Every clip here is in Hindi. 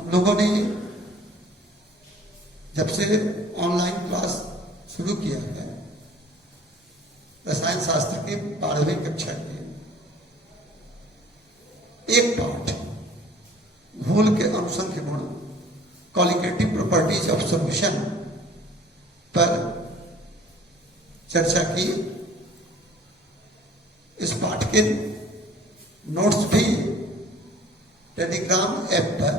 हम लोगों ने जब से ऑनलाइन क्लास शुरू किया है रसायन शास्त्र की 12वीं कक्षा के एक पाठ घोल के अनुसंख्य गुण क्वालिटेटिव प्रॉपर्टीज ऑफ सॉल्यूशन पर चर्चा की। इस पाठ के नोट्स भी टेलीग्राम ऐप पर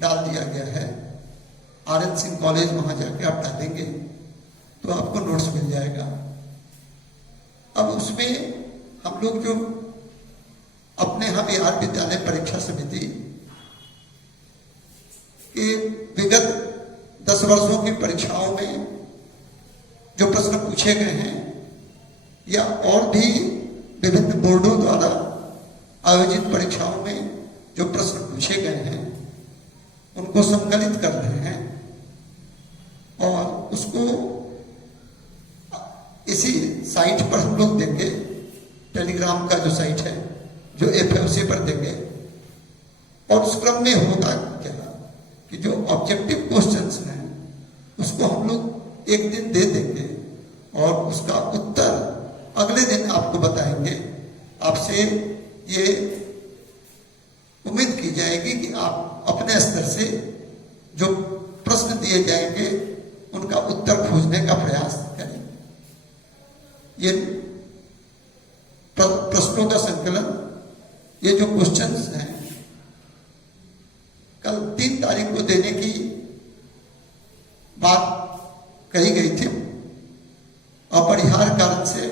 डाल दिया गया है। आर.एन. सिंह कॉलेज वहां जाके आप डालेंगे तो आपको नोट्स मिल जाएगा। अब उसमें हम लोग जो अपने यहाँ बिहार विद्यालय परीक्षा समिति के विगत 10 वर्षों की परीक्षाओं में जो प्रश्न पूछे गए हैं या और भी विभिन्न बोर्डों द्वारा आयोजित परीक्षाओं में जो प्रश्न पूछे गए हैं उनको संकलित कर रहे हैं और उसको इसी साइट पर हम लोग देंगे। टेलीग्राम का जो साइट है जो FMC पर देंगे। और उस क्रम में होगा क्या कि जो ऑब्जेक्टिव क्वेश्चंस हैं उसको हम लोग एक दिन दे देंगे और उसका उत्तर अगले दिन आपको बताएंगे। आपसे ये उम्मीद की जाएगी कि आप अपने स्तर से जो प्रश्न दिए जाएंगे उनका उत्तर खोजने का प्रयास करें। ये प्रश्नों का संकलन, ये जो क्वेश्चंस हैं कल 3 तारीख को देने की बात कही गई थी। अपरिहार्य कारण से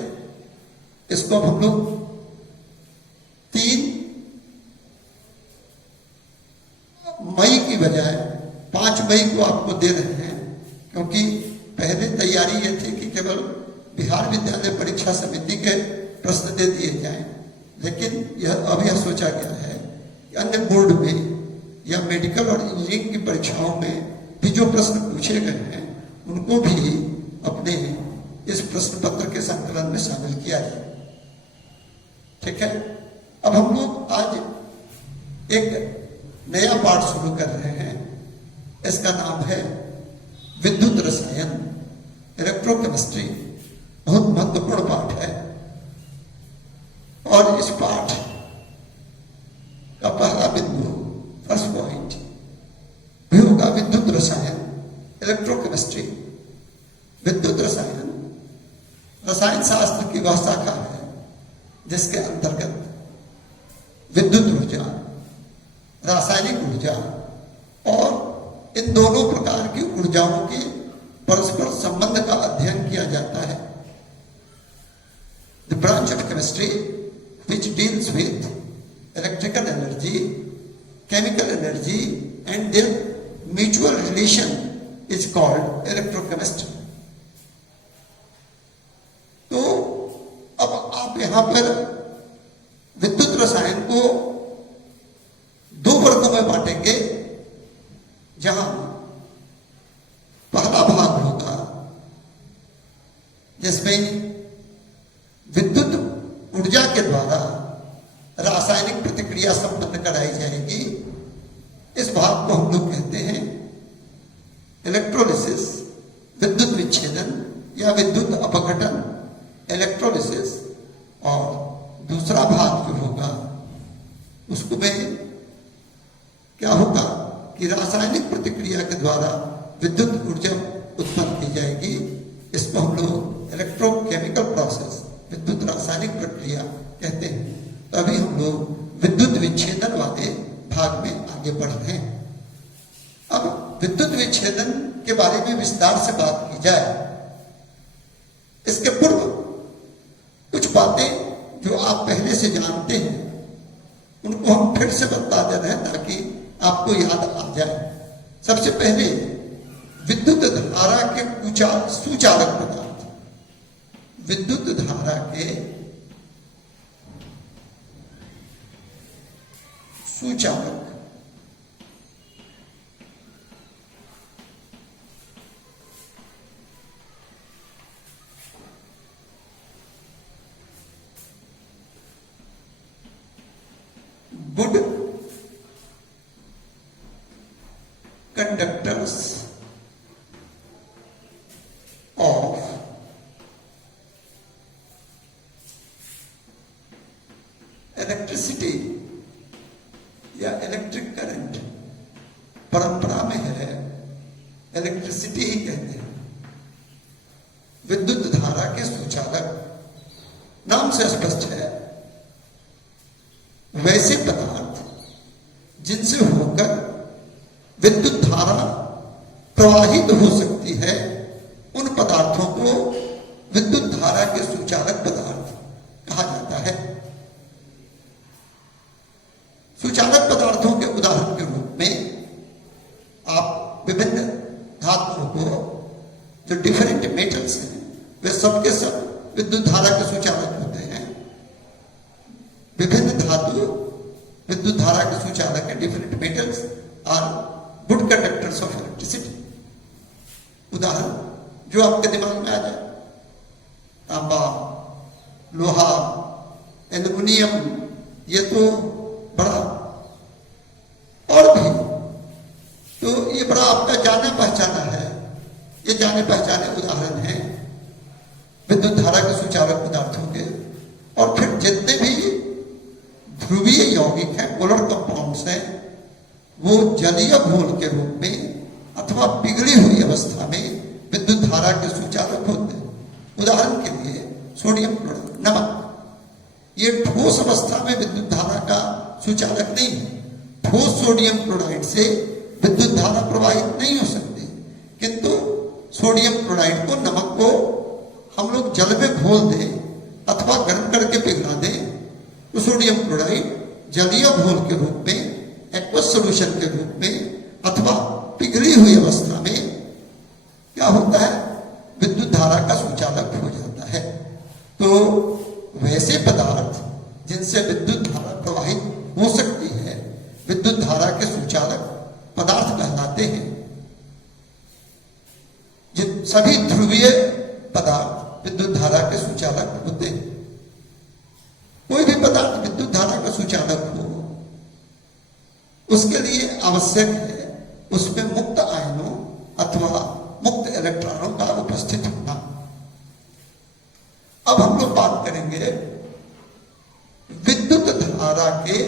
इसको हम लोग 3 मई की बजाय 5 मई को आपको दे रहे हैं, क्योंकि पहले तैयारी ये थी कि केवल बिहार विद्यालय परीक्षा समिति के प्रश्न दे दिए जाएं, लेकिन अब यह सोचा गया है कि अन्य बोर्ड में या मेडिकल और इंजीनियरिंग की परीक्षाओं में भी जो प्रश्न पूछे गए हैं उनको भी अपने इस प्रश्न पत्र के संकलन में शामिल किया जाए। ठीक है। अब हम लोग आज एक नया पाठ शुरू कर रहे हैं। इसका नाम है विद्युत रसायन, इलेक्ट्रोकेमिस्ट्री। बहुत महत्वपूर्ण पाठ है और इस पाठ का पहला बिंदु, फर्स्ट पॉइंट, भी होगा विद्युत रसायन, इलेक्ट्रोकेमिस्ट्री। विद्युत रसायन रसायन शास्त्र की वह शाखा है जिसके अंतर्गत विद्युत ऊर्जा, रासायनिक ऊर्जा और इन दोनों प्रकार की ऊर्जाओं के परस्पर संबंध का अध्ययन किया जाता है। The branch of chemistry which deals with electrical energy, chemical energy and their mutual relation is called electrochemistry. तो अब आप यहां पर विद्युत रसायन को 2 वर्गों में बांटेंगे, जहां पहला भाग होगा जिसमें विद्युत ऊर्जा के द्वारा रासायनिक प्रतिक्रिया संपन्न कराई जाएगी। इस भाग को हम लोग कहते हैं इलेक्ट्रोलिसिस, विद्युत विच्छेदन या विद्युत अपघटन, इलेक्ट्रोलिसिस। और दूसरा भाग जो होगा उसको में क्या होगा कि रासायनिक प्रतिक्रिया के द्वारा विद्युत ऊर्जा उत्पन्न की जाएगी। इसको हम लोग इलेक्ट्रोकेमिकल प्रोसेस, विद्युत रासायनिक प्रक्रिया कहते हैं। तो अभी हम लोग विद्युत विच्छेदन वाले भाग में आगे बढ़ रहे हैं। अब विद्युत विच्छेदन के बारे में विस्तार से बात की जाए, इसके पूर्व कुछ बातें जो आप पहले से जानते हैं उनको हम फिर से बता दे रहे हैं ताकि आपको याद आ जाए। सबसे पहले विद्युत धारा के सुचालक पदार्थ, विद्युत धारा के सुचालक। गुड कंडक्टर्स ऑफ इलेक्ट्रिसिटी या इलेक्ट्रिक करंट, परंपरा में है इलेक्ट्रिसिटी ही कहते हैं, विद्युत धारा के सुचालक, नाम से स्पष्ट है। वैसे पदार्थ जिनसे होकर विद्युत धारा प्रवाहित हो सकती है, उन पदार्थों को विद्युत धारा के सुचालक पदार्थ कहा जाता है। सुचालक पदार्थों के उदाहरण के रूप में आप विभिन्न धातुओं को, जो डिफरेंट मेटल्स हैं, वे सबके सब विद्युत धारा के सुचालक होते हैं। विभिन्न धातु विद्युत धारा के सुचालक है। Different metals are good conductors of electricity. उदाहरण जो आपके दिमाग में आ जाए, तांबा, लोहा, एल्युमिनियम, ये तो बड़ा, और भी तो ये बड़ा आपका जाना पहचाना है, ये जाने पहचाने उदाहरण हैं विद्युत धारा के सुचालक पदार्थों के। और फिर जितने भी ध्रुवीय यौगिक हैं, पोलर कंपाउंड्स हैं, वो जलीय घोल के रूप में अथवा पिघली हुई अवस्था में विद्युत धारा के सुचालक होते हैं। उदाहरण के लिए सोडियम क्लोराइड, नमक, ये ठोस अवस्था में विद्युत धारा का सुचालक नहीं है। ठोस सोडियम क्लोराइड से विद्युत धारा प्रवाहित नहीं हो सकती, किंतु सोडियम क्लोराइड को, नमक को हम लोग जल में घोल दें अथवा गर्म करके पिघला दें, तो सोडियम क्लोराइड जलीय घोल के रूप में, एक्वस सॉल्यूशन के रूप में अथवा पिघली हुई अवस्था में क्या होता है, विद्युत धारा का सुचालक हो जाता है। तो वैसे पदार्थ जिनसे विद्युत धारा प्रवाहित हो सकती है, विद्युत धारा के सुचालक पदार्थ कहलाते हैं। जिन सभी ध्रुवीय पदार्थ विद्युत धारा के सुचालक होते हैं। कोई भी पदार्थ विद्युत धारा का सुचालक हो, उसके लिए आवश्यक है उसमें मुक्त आयनों अथवा मुक्त इलेक्ट्रॉनों का उपस्थित होना। अब हम लोग बात करेंगे विद्युत धारा के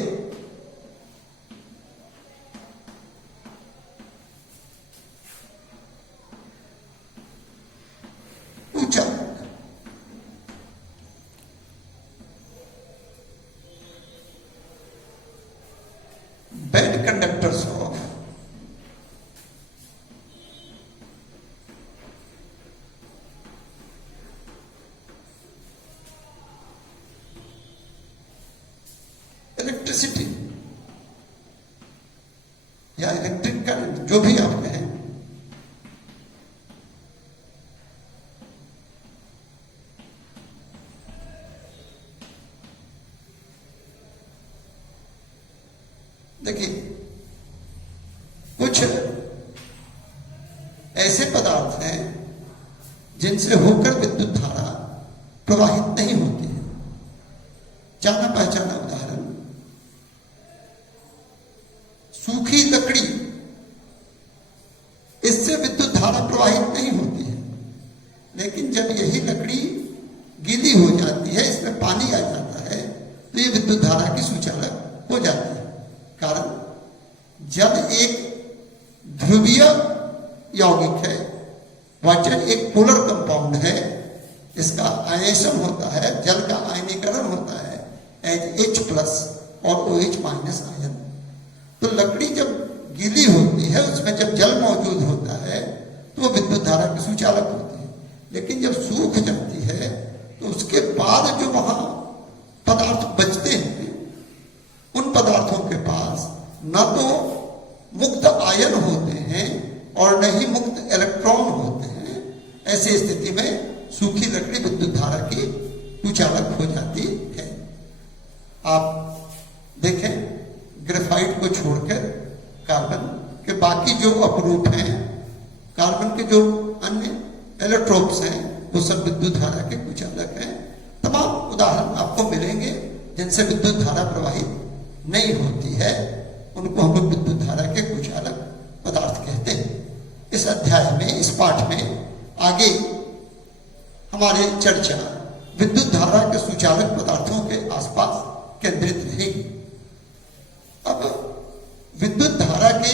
सुचालक। बेड कंडक्टर्स ऑफ इलेक्ट्रिसिटी या इलेक्ट्रिक करंट, जो भी आप कहें, देखिए कुछ ऐसे पदार्थ हैं जिनसे होकर विद्युत धारा प्रवाहित नहीं होती है। जाना पहचाना उदाहरण, सूखी लकड़ी, इससे विद्युत धारा प्रवाहित नहीं होती है, लेकिन जब यही लकड़ी गीली हो जाती है, इसमें पानी आ जाता है, तो ये विद्युत धारा की सुचालक हो जाती है। कारण जल एक ध्रुवीय यौगिक है, वाटर एक पोलर कंपाउंड है, इसका आयनेशन होता है, जल का आयनीकरण होता है एज H+ और OH- आयन। तो लकड़ी जब गीली होती है, उसमें जब जल मौजूद होता है तो वो विद्युत धारा की सुचालक होती है। लेकिन जब सूख जाती है तो उसके बाद जो वहां पदार्थ बचते हैं, उन पदार्थों के पास न तो मुक्त आयन होते हैं और न ही मुक्त इलेक्ट्रॉन होते हैं। ऐसी स्थिति में सूखी लकड़ी विद्युत धारा की सुचालक हो जाती है। आप देखें, ग्रेफाइट को छोड़कर कार्बन के बाकी जो अपरूप हैं, कार्बन के जो अन्य एलोट्रोप्स हैं, वो सब विद्युत धारा के कुचालक हैं। तमाम उदाहरण आपको मिलेंगे जिनसे विद्युत धारा प्रवाहित नहीं होती है, उनको हम लोग विद्युत धारा के कुचालक पदार्थ कहते हैं। आगे हमारी चर्चा विद्युत धारा के सुचालक पदार्थों के आसपास केंद्रित रहेगी। अब विद्युत धारा के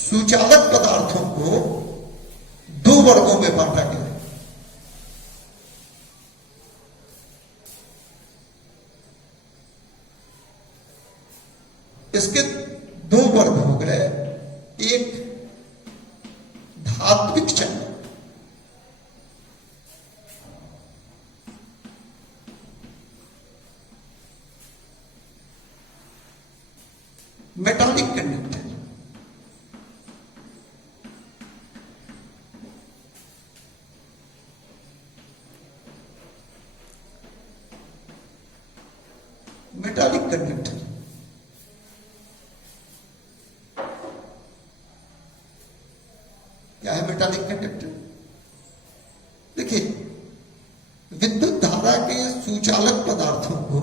सुचालक पदार्थों को दो वर्गों में बांटा गया है। इसके दो वर्ग हो गए, एक धात्विक चल, मेटालिक कंडक्टर, मेटालिक कंडक्टर क्या है? मेटालिक कंडक्टर देखिए, विद्युत धारा के सुचालक पदार्थों को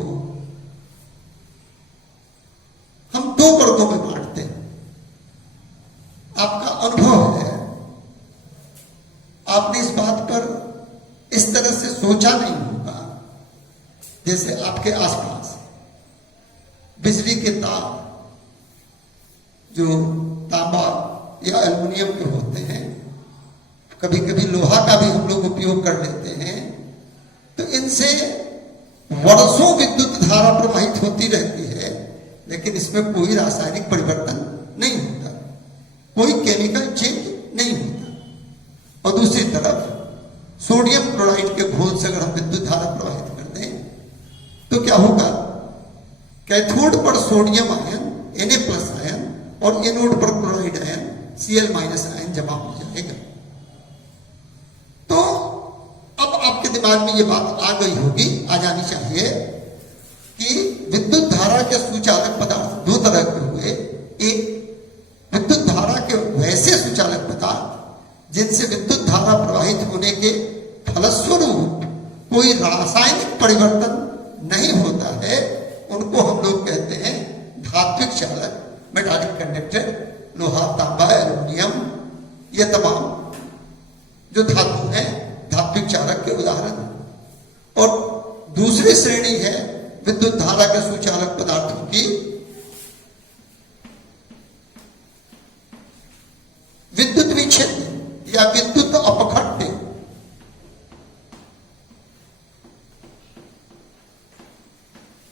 हम दो वर्गों में बांटते हैं। आपका अनुभव है, आपने इस बात पर इस तरह से सोचा नहीं होगा। जैसे आपके आसपास बिजली के तार जो तांबा या एल्युमिनियम के होते हैं, कभी कभी लोहा का भी हम लोग उपयोग कर लेते हैं, तो इनसे वर्षों विद्युत धारा प्रवाहित होती रहती है, लेकिन इसमें कोई रासायनिक परिवर्तन नहीं होता, कोई केमिकल चेंज नहीं होता। और दूसरी तरफ सोडियम क्लोराइड के घोल से अगर हम विद्युत धारा प्रवाहित कर दें तो क्या होगा? कैथोड पर सोडियम आयन Na+ आयन और एनोड पर क्लोराइड आयन Cl- आयन जमा हो जाएगा। तो अब आपके दिमाग में ये बात आ गई होगी, आ जानी चाहिए कि विद्युत धारा के सुचालक पदार्थ दो तरह के हुए। एक विद्युत धारा के वैसे सुचालक पदार्थ जिनसे विद्युत धारा प्रवाहित होने के फलस्वरूप कोई रासायनिक परिवर्तन नहीं होता है, उनको हम लोग कहते हैं धात्विक चालक, मेटालिक कंडक्टर। लोहा, तांबा, एल्युमिनियम, ये तमाम जो धातु हैं धात्विक चालक के उदाहरण हैं। और दूसरी श्रेणी है विद्युत धारा के सुचालक पदार्थों की विद्युत विच्छेद या विद्युत अपघट्य।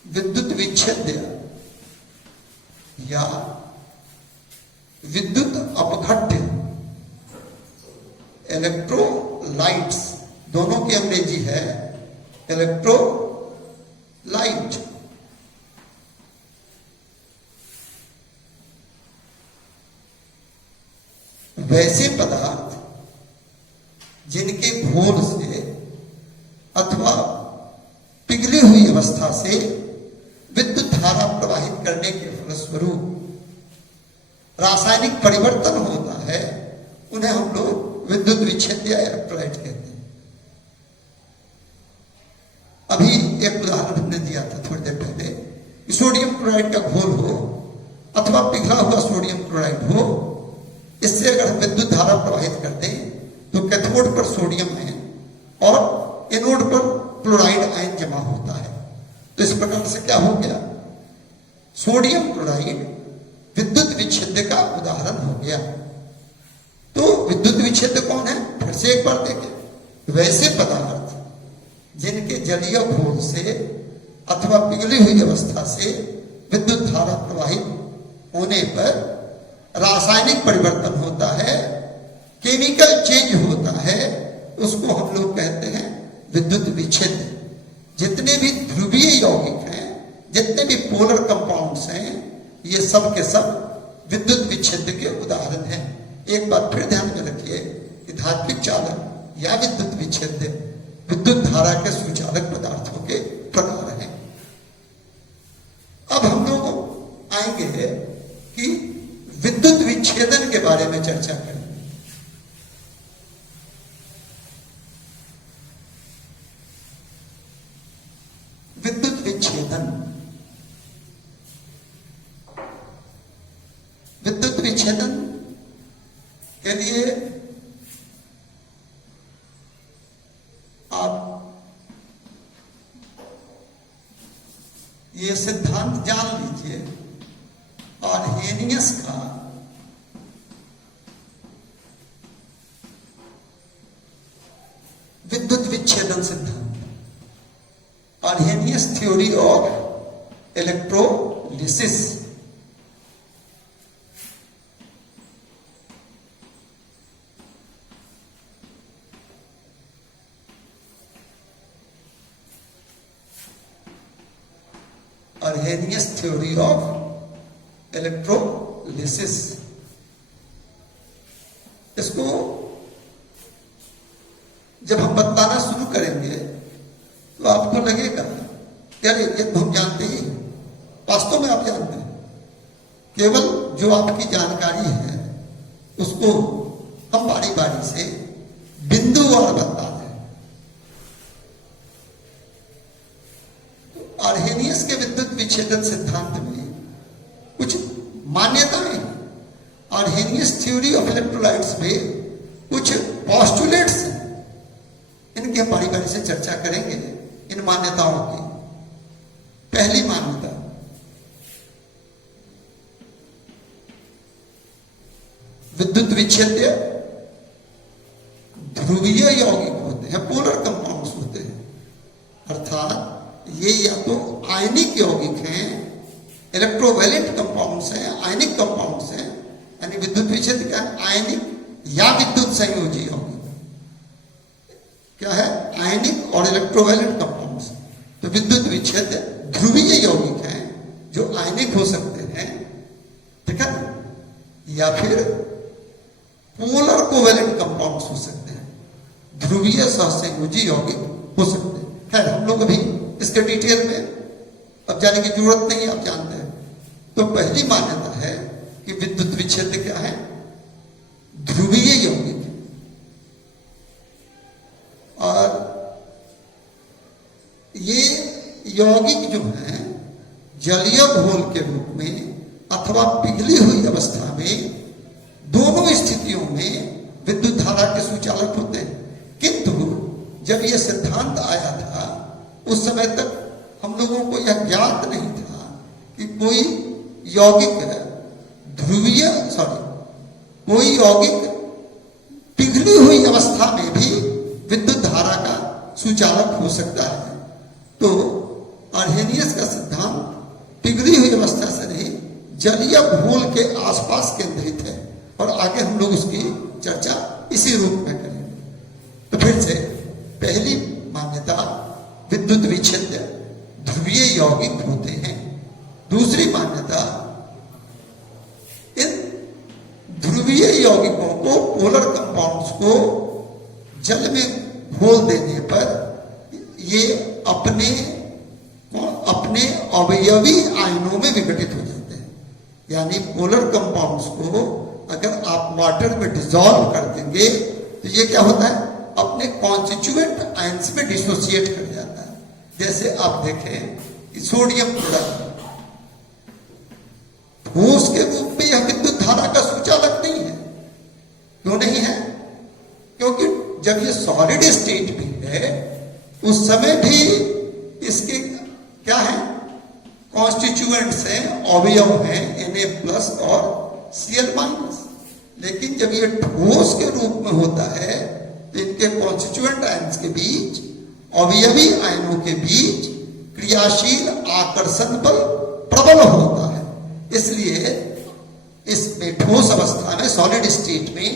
विद्युत विच्छेद या विद्युत अपघट्य, इलेक्ट्रोलाइट्स, दोनों की अंग्रेजी है इलेक्ट्रोलाइट। वैसे पदार्थ जिनके घोल से अथवा पिघली हुई अवस्था से विद्युत धारा प्रवाहित करने के फलस्वरूप रासायनिक परिवर्तन होता है, उन्हें हम लोग विद्युत विच्छेद या इलेक्ट्रोलाइट कहते हैं। अभी एक उदाहरण हमने दिया था थोड़ी देर पहले, सोडियम क्लोराइड का घोल हो अथवा पिघला हुआ सोडियम क्लोराइड हो, इससे अगर हम विद्युत धारा प्रवाहित करते हैं तो कैथोड पर सोडियम आयन और एनोड पर क्लोराइड आयन जमा होता है। तो इस प्रकार से क्या हो गया? सोडियम क्लोराइड विद्युत विच्छेद का उदाहरण हो गया। तो विद्युत विच्छेद कौन है? फिर से एक बार देखें, वैसे पदार्थ जिनके जलीय घोल से अथवा पिघली हुई अवस्था से विद्युत धारा प्रवाहित होने पर रासायनिक परिवर्तन होता है, केमिकल चेंज होता है, उसको हम लोग कहते हैं विद्युत विच्छेद। जितने भी ध्रुवीय यौगिक हैं, जितने भी पोलर कंपाउंड्स हैं, ये सब के सब विद्युत विच्छेद के उदाहरण हैं। एक बात फिर ध्यान में रखिए कि धात्विक चालक या विद्युत विच्छेद विद्युत धारा के सुचालक पदार्थों के प्रकार हैं। अब हम लोग आएंगे कि विद्युत विच्छेदन के बारे में चर्चा करें। विद्युत विच्छेदन, विद्युत विच्छेदन के लिए ये सिद्धांत जान लीजिए, आर्हेनियस का विद्युत विच्छेदन सिद्धांत, Arrhenius theory of electrolysis. Arrhenius theory of electrolysis। इसको जब हम बताना शुरू करेंगे तो आपको लगेगा यार ये तो हम जानते ही, वास्तव में आप जानते हैं, केवल जो आपकी जानकारी है उसको हम बारी बारी से बिंदुवार बता दें। आर्हेनियस के विद्युत विच्छेदन सिद्धांत में कुछ मान्यताएं, आर्हेनियस थ्योरी ऑफ इलेक्ट्रोलाइट्स में कुछ पॉस्टुलेट्स, इनकी हम बारी बारी से चर्चा करेंगे, इन मान्यताओं की। पहली मान्यता, विद्युत विच्छेद्य ध्रुवीय यौगिक होते हैं, पोलर कंपाउंड्स होते हैं, अर्थात ये या तो आयनिक यौगिक हैं, इलेक्ट्रोवैलेंट कंपाउंड्स हैं, आयनिक कंपाउंड्स हैं, यानी विद्युत विच्छेद क्या है, आयनिक या विद्युत संयोजी यौगिक क्या है, आयनिक और इलेक्ट्रोवैलेंट कंपाउंड्स। तो विद्युत विच्छेद ध्रुवीय यौगिक हैं जो आयनिक हो सकते हैं, ठीक है, या फिर पोलर कोवैलेंट कंपाउंड्स हो सकते हैं, ध्रुवीय सहसंयोजी यौगिक हो सकते हैं। खैर हम लोग अभी इसके डिटेल में अब जाने की जरूरत नहीं है, आप जानते हैं। तो पहली मान्यता है कि विद्युत विच्छेद क्या है, ध्रुवीय यौगिक। और ये यौगिक जो है जलीय घोल के रूप में अथवा पिघली हुई अवस्था में, दोनों स्थितियों में विद्युत धारा के सुचालक होते हैं। किंतु जब यह सिद्धांत आया था उस समय तक हम लोगों को यह ज्ञात नहीं था कि कोई यौगिक ध्रुवीय कोई यौगिक पिघली हुई अवस्था में भी विद्युत धारा का सुचालक हो सकता है। तो आर्हेनियस का सिद्धांत पिघली हुई अवस्था से नहीं, जलीय घोल के आसपास केंद्रित है, और आगे हम लोग उसकी चर्चा इसी रूप में करेंगे। तो फिर से पहली मान्यता, विद्युत विच्छेद ध्रुवीय यौगिक होते हैं। दूसरी मान्यता, इन ध्रुवीय यौगिकों को, पोलर कंपाउंड्स को जल में घोल देने पर ये अपने अवयवी आयनों में विघटित हो जाते हैं। यानी पोलर कंपाउंड्स को अगर आप वाटर में डिसॉल्व कर देंगे तो ये क्या होता है, अपने कॉन्स्टिट्यूएंट आयंस में डिसोसिएट कर जाता है। जैसे आप देखें कि सोडियम क्लोराइड ठोस के रूप में यह विद्युत धारा का सुचालक नहीं है। क्यों नहीं है? क्योंकि जब ये सॉलिड स्टेट में है उस समय भी इसके क्या है, कॉन्स्टिट्यूएंट्स हैं, अवयव हैं, Na+ और Cl-। लेकिन जब ये ठोस के रूप में होता है तो इनके कॉन्स्टिट्यूएंट आयन्स के बीच, अवयवी आयनों के बीच क्रियाशील आकर्षण बल प्रबल होता है। इसलिए इसमें ठोस अवस्था में, सॉलिड स्टेट में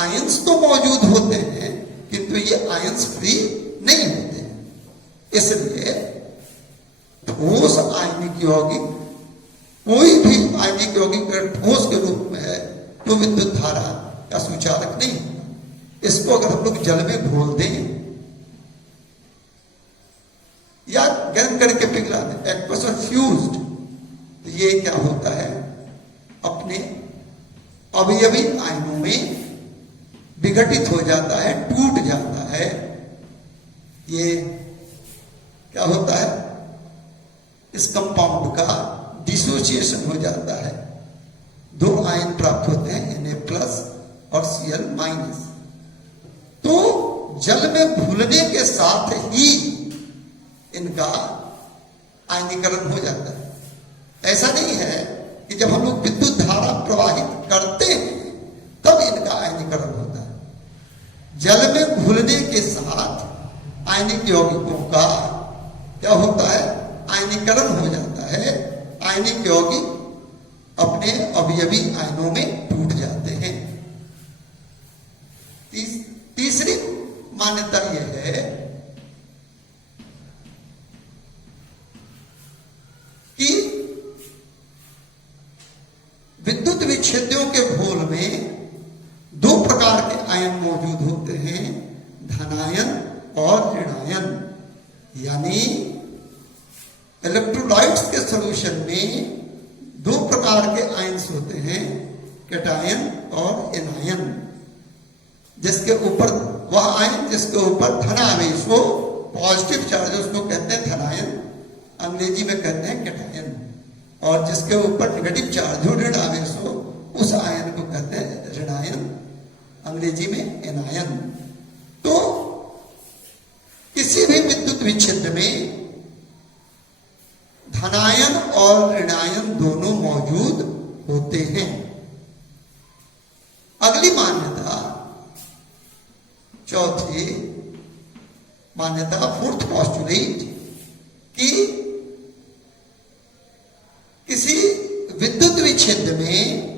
आयंस तो मौजूद होते हैं किंतु ये आयंस फ्री नहीं होते। इसलिए ठोस आयनिक यौगिक, कोई भी आयनिक यौगिक अगर ठोस के रूप में है तो विद्युत धारा का सुचालक नहीं होता। इसको अगर हम लोग जल में घोल दें या गर्म करके पिघला दें, एक्वस और फ्यूज्ड, तो ये क्या होता है, अपने अवयवी आयनों में विघटित हो जाता है, टूट जाता है। ये क्या होता है, इस कंपाउंड का डिसोसिएशन हो जाता है। दो आयन प्राप्त होते हैं, Na+ और Cl-। तो जल में घुलने के साथ ही इनका आयनीकरण हो जाता है। ऐसा नहीं है कि जब हम लोग विद्युत धारा प्रवाहित करते हैं तब इनका आयनीकरण होता है। जल में घुलने के साथ आयनिक यौगिकों का क्या होता है, आयनीकरण हो जाता है। आयनिक यौगिक अपने अवयवी आयनों में टूट जाते हैं। तीसरी मान्यता यह है कि विद्युत विच्छेदों के घोल में दो प्रकार के आयन मौजूद होते हैं, धनायन और ऋणायन। यानी इलेक्ट्रोलाइट्स के सॉल्यूशन में दो प्रकार के आयन्स होते हैं, कैटायन और एनायन। जिसके ऊपर वह आयन जिसके ऊपर धन आवेश हो, पॉजिटिव चार्ज, उसको कहते हैं धनायन, अंग्रेजी में कहते हैं कैटायन। और जिसके ऊपर नेगेटिव चार्ज हो, ऋण आवेश हो, उस आयन को कहते हैं ऋणायन, अंग्रेजी में एनायन। तो किसी भी विद्युत विच्छेद में धनायन और ऋणायन दोनों मौजूद होते हैं। अगली मान्यता, चौथी मान्यता, फोर्थ पोस्टुलेट, कि किसी विद्युत विच्छेद में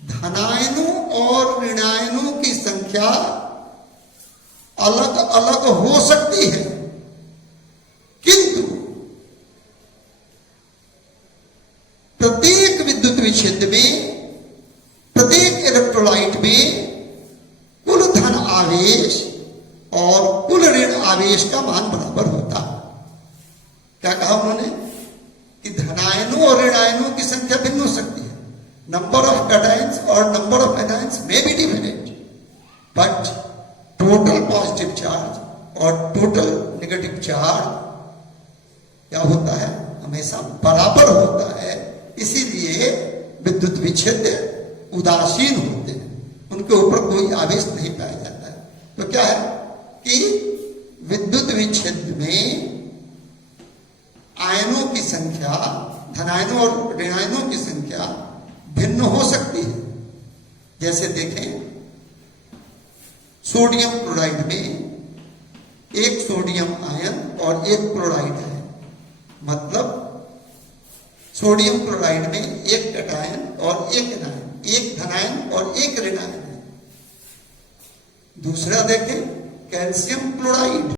धनायनों और ऋणायनों की संख्या अलग अलग हो सकती है, किंतु प्रत्येक विद्युत विच्छेद में, प्रत्येक इलेक्ट्रोलाइट में कुल धन आवेश और कुल ऋण आवेश का मान बराबर होता है। क्या कहा उन्होंने कि धनायनों और ऋणायनों की संख्या भिन्न हो सकती है। नंबर ऑफ कैटायंस और नंबर ऑफ एनायंस में be different, but total positive charge और टोटल नेगेटिव चार्ज क्या होता है, हमेशा बराबर होता है। इसीलिए विद्युत विच्छेद उदासीन होते हैं, उनके ऊपर कोई आवेश नहीं पाया जाता है। तो क्या है कि विद्युत विच्छेद में आयनों की संख्या, धनायनों और ऋणायनों की संख्या भिन्न हो सकती है। जैसे देखें, सोडियम क्लोराइड में एक सोडियम आयन और एक क्लोराइड है, मतलब सोडियम क्लोराइड में एक कैटायन और एक एनायन, एक धनायन और एक ऋणायन है। दूसरा देखें, कैल्शियम क्लोराइड,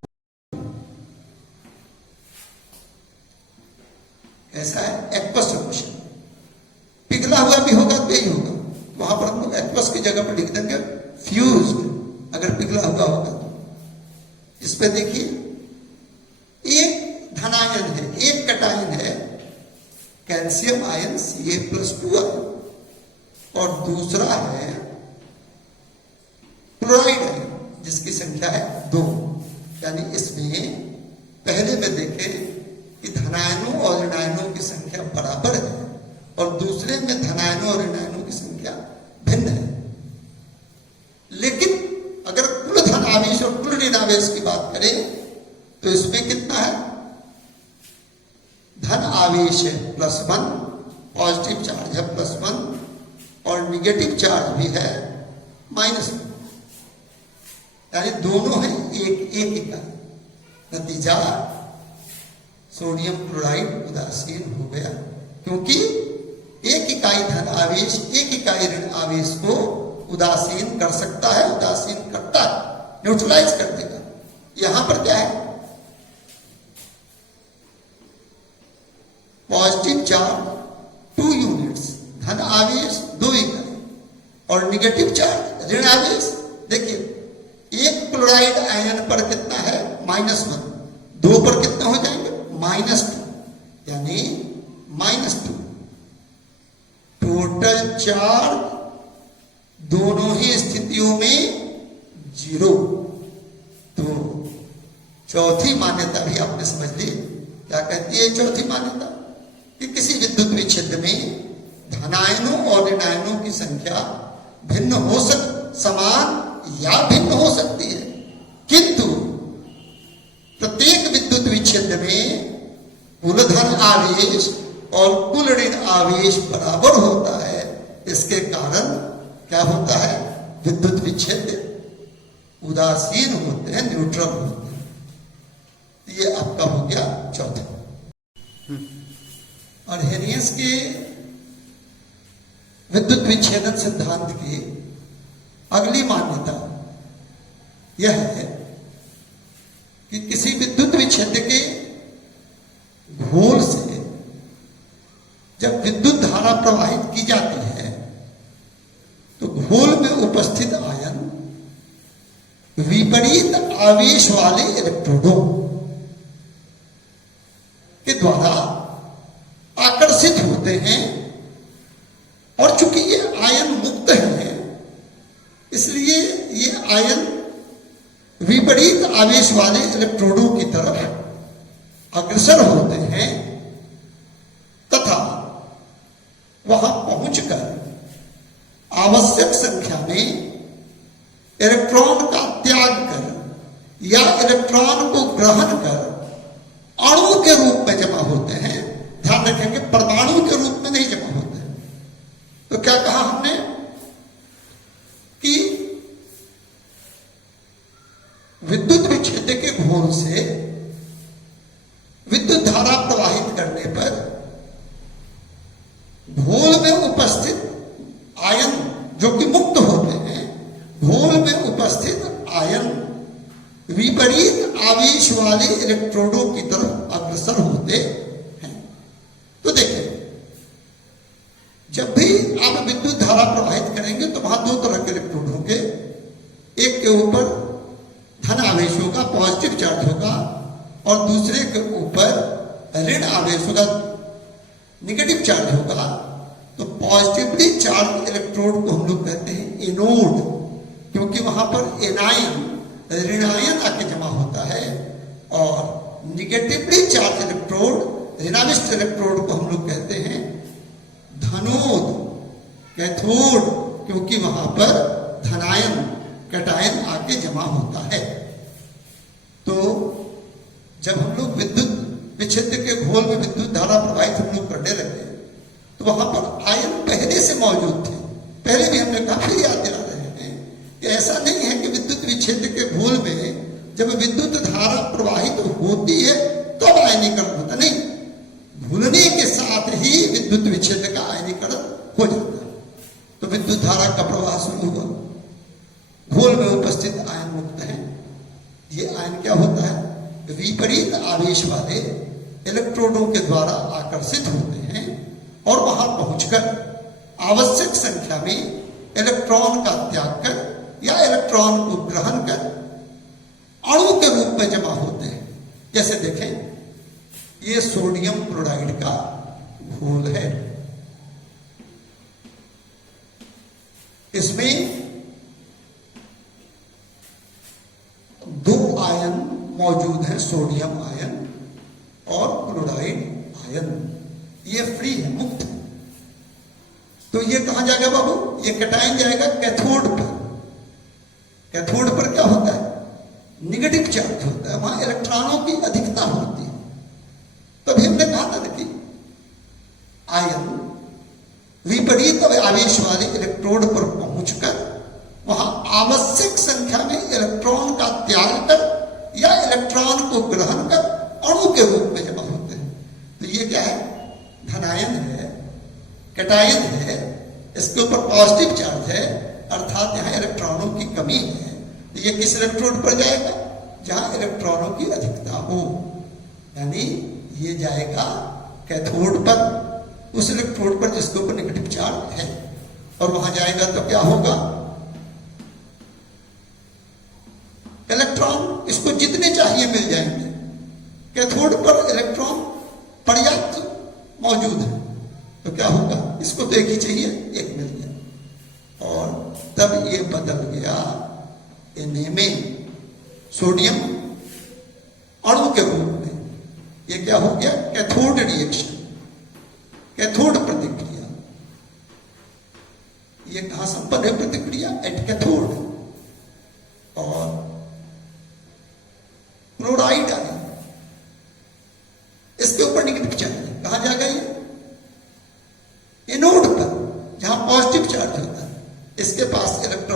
ऐसा है एक्वस सॉल्यूशन, पिघला हुआ भी होगा तो यही होगा। वहां पर हम लोग एक्वस की जगह पर लिख देंगे फ्यूज्ड, अगर पिघला हुआ होगा तो। इस पे देखिए, एक धनायन है, एक कैटायन है, कैल्शियम आयन Ca+2 आयन, और दूसरा है क्लोराइड आयन जिसकी संख्या है 2। यानी इसमें पहले में देखें कि धनायनों और ऋणायनों की संख्या बराबर है, और दूसरे में धनायनों और ऋणायनों की संख्या भिन्न है। लेकिन अगर कुल धन आवेश और कुल ऋण आवेश की बात करें तो इसमें कितना है, धन आवेश है +1, पॉजिटिव चार्ज है +1, और निगेटिव चार्ज भी है -1, यानी दोनों है एक इकाई। नतीजा, सोडियम क्लोराइड उदासीन हो गया, क्योंकि एक इकाई धन आवेश एक इकाई ऋण आवेश को उदासीन कर सकता है, उदासीन करता है, न्यूट्रलाइज कर देगा। यहां पर क्या है, पॉजिटिव चार्ज 2 यूनिट्स, धन आवेश 2 इकाई, और निगेटिव चार्ज ऋण आवेश। देखिए, एक क्लोराइड आयन पर कितना है, -1, 2 पर कितना हो जाएंगे, -2, यानी -2। टोटल चार्ज दोनों ही स्थितियों में 0। तो चौथी मान्यता भी आपने समझ ली। क्या कहती है चौथी मान्यता, कि किसी विद्युत विच्छेद में धनायनों और ऋणायनों की संख्या भिन्न हो समान या भिन्न हो सकती है, किंतु प्रत्येक विद्युत विच्छेद में कुल ऋण आवेश बराबर होता है, इसके कारण क्या होता है, विद्युत विच्छेद उदासीन होते हैं, न्यूट्रल होते हैं। ये आपका हो गया चौथा। और हेनियस के विद्युत विच्छेदन सिद्धांत की अगली मान्यता यह है कि किसी विद्युत विच्छेद के घोल से जब विद्युत धारा प्रवाहित की जाती है तो घोल में उपस्थित आयन विपरीत आवेश वाले इलेक्ट्रोडों के द्वारा आकर्षित होते हैं, और चूंकि ये आयन मुक्त है इसलिए ये आयन विपरीत आवेश वाले इलेक्ट्रोडों की तरफ अग्रसर होते हैं तथा वहां पहुंचकर आवश्यक संख्या में इलेक्ट्रॉन का त्याग कर या इलेक्ट्रॉन को ग्रहण कर अणु के रूप में जमा होते हैं। ध्यान रखेंगे, परमाणु के रूप में नहीं जमा होते हैं। तो क्या कहा हमने कि विद्युत विच्छेद के घोल से विद्युत धारा प्रवाहित करने पर घोल में उपस्थित आयन जो कि मुक्त होते हैं, घोल में उपस्थित आयन विपरीत आवेश वाले इलेक्ट्रोडों की तरफ अग्रसर होते हैं। तो देखिए, जब भी आप विद्युत धारा प्रवाहित करेंगे तो वहां दो तरह के इलेक्ट्रोड होंगे। एक के ऊपर धन आवेश होगा, पॉजिटिव चार्ज होगा, और दूसरे के ऊपर ऋण आवेश होगा, निगेटिव चार्ज होगा। तो पॉजिटिवली चार्ज इलेक्ट्रोड को हम लोग कहते हैं एनोड, क्योंकि वहां पर एनायन ऋणायन आके जमा होता है, और निगेटिवली चार्ज इलेक्ट्रोड ऋणाविष्ट इलेक्ट्रोड को हम लोग कहते हैं धनोद, कैथोड, क्योंकि वहां पर धनायन कैटायन आके जमा होता है। तो जब हम लोग विद्युत विच्छेद के घोल में विद्युत धारा प्रवाहित हम लोग करने लगे तो वहां पर आयन पहले से मौजूद थे। पहले भी हमने काफी याद दिला रहे हैं कि ऐसा नहीं है कि विद्युत विच्छेद के घोल में जब विद्युत धारा प्रवाहित होती है तब तो आयनीकरण होता, नहीं, भूलने के साथ ही विद्युत विच्छेद का आयनीकरण हो जाता है। तो विद्युत धारा का प्रवाह शुरू हुआ, घोल में उपस्थित आयन मुक्त है। ये आयन क्या होता है, विपरीत आवेश वाले इलेक्ट्रोडों के द्वारा आकर्षित होते हैं और वहां पहुंचकर आवश्यक संख्या में इलेक्ट्रॉन का त्याग कर या इलेक्ट्रॉन को ग्रहण कर अणु के रूप में जमा होते हैं। जैसे देखें, ये सोडियम क्लोराइड का घोल है, इसमें दो आयन मौजूद हैं, सोडियम आयन और क्लोराइड आयन। ये फ्री है, मुक्त है। तो ये कहां जाएगा बाबू, ये कैटायन जाएगा कैथोड पर। कैथोड पर क्या होता है, निगेटिव चार्ज होता है, वहां इलेक्ट्रॉनों की अधिकता होती है। तभी हमने कहा था कि आयन विपरीत आवेश वाले इलेक्ट्रोड पर पहुंचकर वहां आवश्यक संख्या में इलेक्ट्रॉन का त्याग कर या इलेक्ट्रॉन को ग्रहण कर अणु के रूप में जमा होते हैं। तो ये क्या है, धनायन है, कैटायन है, इसके ऊपर पॉजिटिव चार्ज है, अर्थात यहां इलेक्ट्रॉनों की कमी है। तो ये किस इलेक्ट्रोड पर जाएगा, जहां इलेक्ट्रॉनों की अधिकता हो, यानी ये जाएगा कैथोड पर, उस इलेक्ट्रोड पर जिसके ऊपर नेगेटिव चार्ज है। और वहां जाएगा तो क्या होगा, इलेक्ट्रॉन इसको जितने चाहिए मिल जाएंगे। कैथोड पर इलेक्ट्रॉन पर्याप्त मौजूद है, तो क्या होगा, इसको तो एक ही चाहिए, एक मिल गया, और तब ये बदल गया में सोडियम अणु के रूप में। ये क्या हो गया, कैथोड रिएक्शन, कैथोड प्रतिक्रिया। ये कहां संपन्न है प्रतिक्रिया, एट कैथोड। और क्लोराइड आयन, इसके ऊपर निगेटिव चार्ज है, कहां जाएगा ये,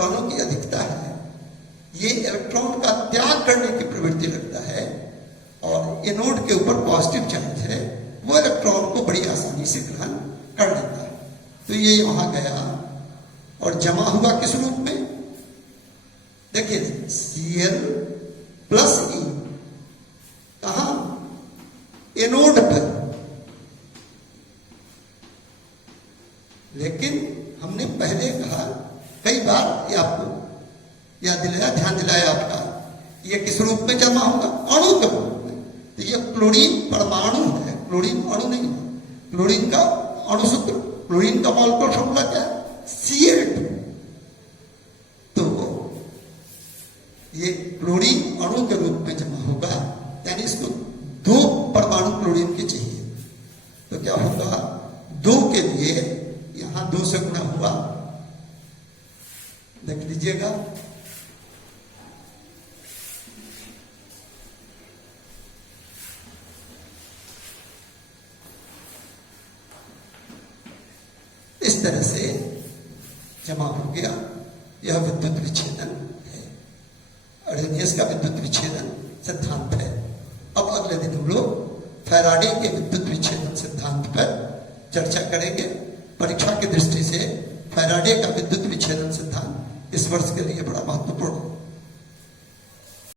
इलेक्ट्रॉनों की अधिकता है, ये इलेक्ट्रॉन का त्याग करने की प्रवृत्ति रखता है, और एनोड के ऊपर पॉजिटिव चार्ज है, वो इलेक्ट्रॉन को बड़ी आसानी से ग्रहण कर लेता है। तो ये वहां गया और जमा हुआ किस रूप में? देखिए, Cl प्लस E कहा? एनोड पर। लेकिन हमने पहले कहा कई बार, ये आपको याद दिलाया, ध्यान दिलाया आपका, ये किस रूप में जमा होगा? अणु के रूप में। तो ये क्लोरीन परमाणु है, क्लोरीन अणु नहीं है। क्लोरीन का अणु सूत्र, क्लोरीन का मॉलिक्यूलर फॉर्मूला क्या है? Cl2। तो ये क्लोरीन अणु के रूप में जमा होगा, यानी इसको 2 परमाणु क्लोरीन के चाहिए। तो क्या होगा? 2 के लिए यहां 2 से गुणा हुआ, देख लीजिएगा, इस तरह से जमा हो गया। यह विद्युत विच्छेदन है, अर्हेनियस का विद्युत विच्छेदन सिद्धांत है। अब अगले दिन हम लोग फैराडे के विद्युत विच्छेदन सिद्धांत पर चर्चा करेंगे। परीक्षा की दृष्टि से फैराडे का विद्युत विच्छेदन सिद्धांत इस वर्ष के लिए बड़ा महत्वपूर्ण है।